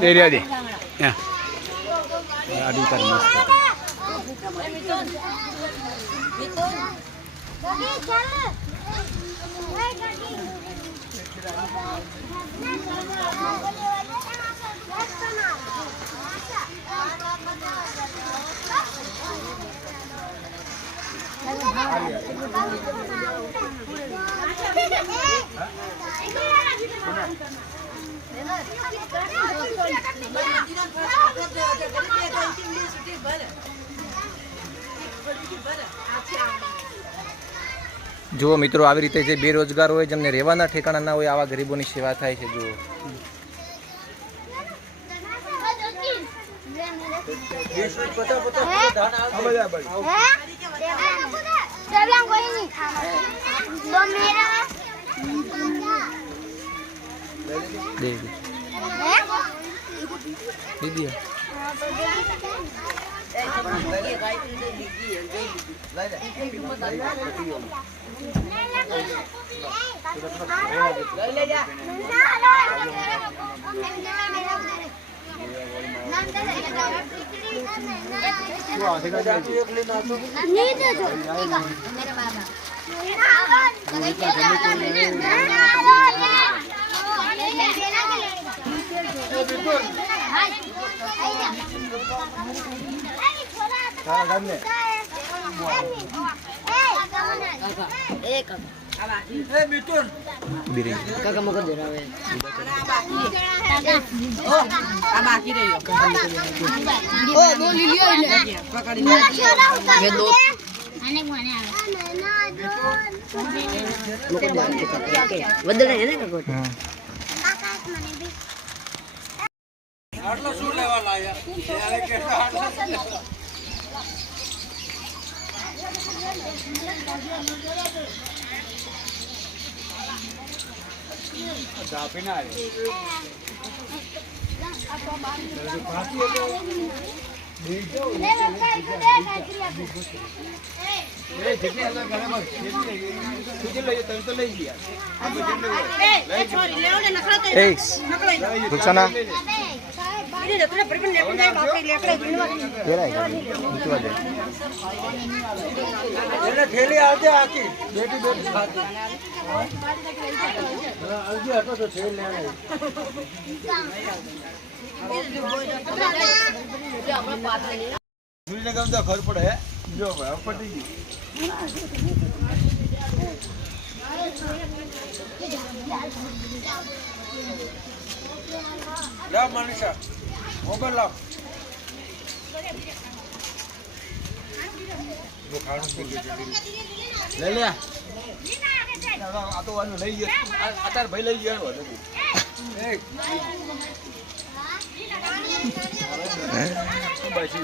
दे रिया दे या आदि कर मस्त जो मित्रों આવી રીતે જે બેરોજગાર હોય જેમને રહેવાના ઠેકાણા ના હોય આવા ગરીબોની સેવા થાય છે। જુઓ दीदी kakak mau kerja rawe. Oh, mau lili ini. Bedot. Aneh mana? Mau kerja. Betul ini kakak. આટલો શું લેવા લાયા ત્યારે કેટલા આટલા દાપી ના रुखसाना थैली आते आकी बेटी बेटी खाती अलगी हटो तो थैली ले आई सूर्य निगम का घर पड़ा है जो पटी जी ला मनीषा मोबाइल ला वो खाना ले ले आ तो वाला ले ये अतार भाई ले ये हो ए बाजी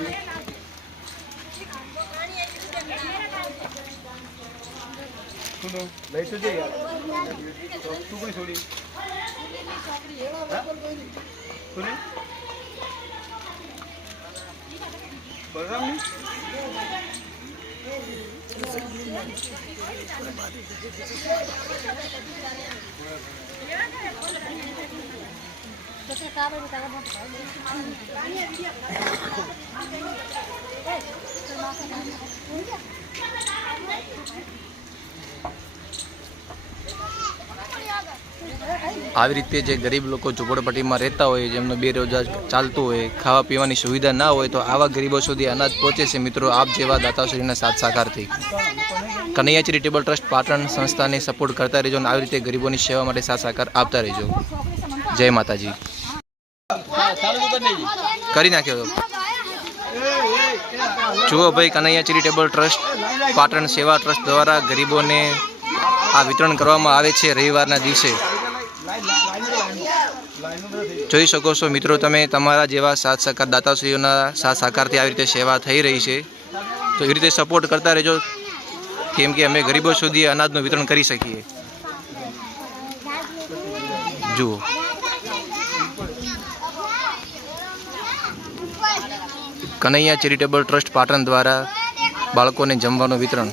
सुनो ले तो जे यार तू कोई छोड़ी सुनी बलराम नहीं આવી રીતે જે ગરીબ લોકો ઝૂંપડપટ્ટીમાં રહેતા હોય જેમનો બેરોજગાર ચાલતું હોય ખાવા પીવાની સુવિધા ના હોય તો આવા ગરીબો સુધી અનાજ પહોંચે છે। મિત્રો આપ જેવા દાતાશ્રીના સાથ સહકારથી કનૈયા ચેરિટેબલ ટ્રસ્ટ પાટણ સંસ્થાને સપોર્ટ કરતા રહેજો અને આવી રીતે ગરીબોની સેવા માટે સાથ સહકાર આપતા રહેજો। જય માતાજી। કરી નાખ્યો જુઓ ભાઈ કનૈયા ચેરિટેબલ ટ્રસ્ટ પાટણ સેવા ટ્રસ્ટ દ્વારા ગરીબોને આ વિતરણ કરવામાં આવે છે રવિવારના દિવસે। જોઈ શકો છો મિત્રો તમે તમારા જેવા સાથ સહકાર દાતાશ્રીઓના સાથ સહકારથી આવી રીતે સેવા થઈ રહી છે તો એ રીતે સપોર્ટ કરતા રહેજો કેમ કે અમે ગરીબો સુધી અનાજનું વિતરણ કરી શકીએ। જુઓ કનૈયા ચેરિટેબલ ટ્રસ્ટ પાટણ દ્વારા બાળકોને જમવાનું વિતરણ।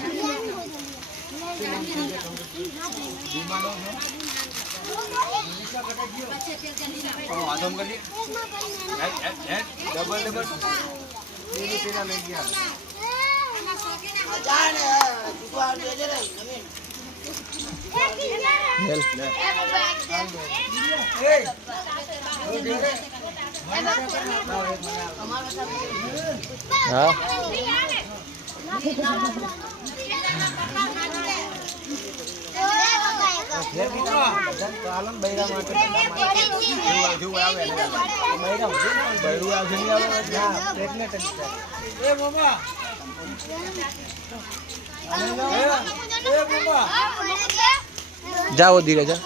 વાંધો કરી ડબલ ડબલ પેલા લઈ ગયા હા જાઓ ધીરે જા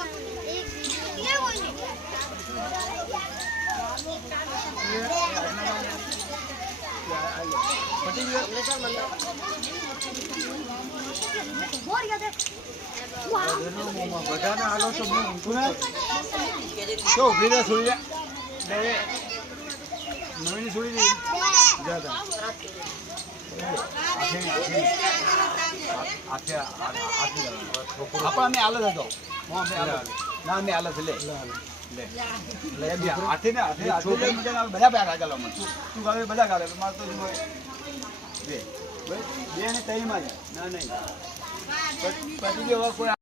બધાને આલો તો શું ઉભી રહે છોડી નવીન છોડી જતા આપણે અમે આલો હતો ના અમે આલો લે હાથે ને હાથે બધા પ્યાર આગળ તું ગાવે બધા ગાવે મારે તો બે ને ત્રણ માં ના નહીં પછી કોઈ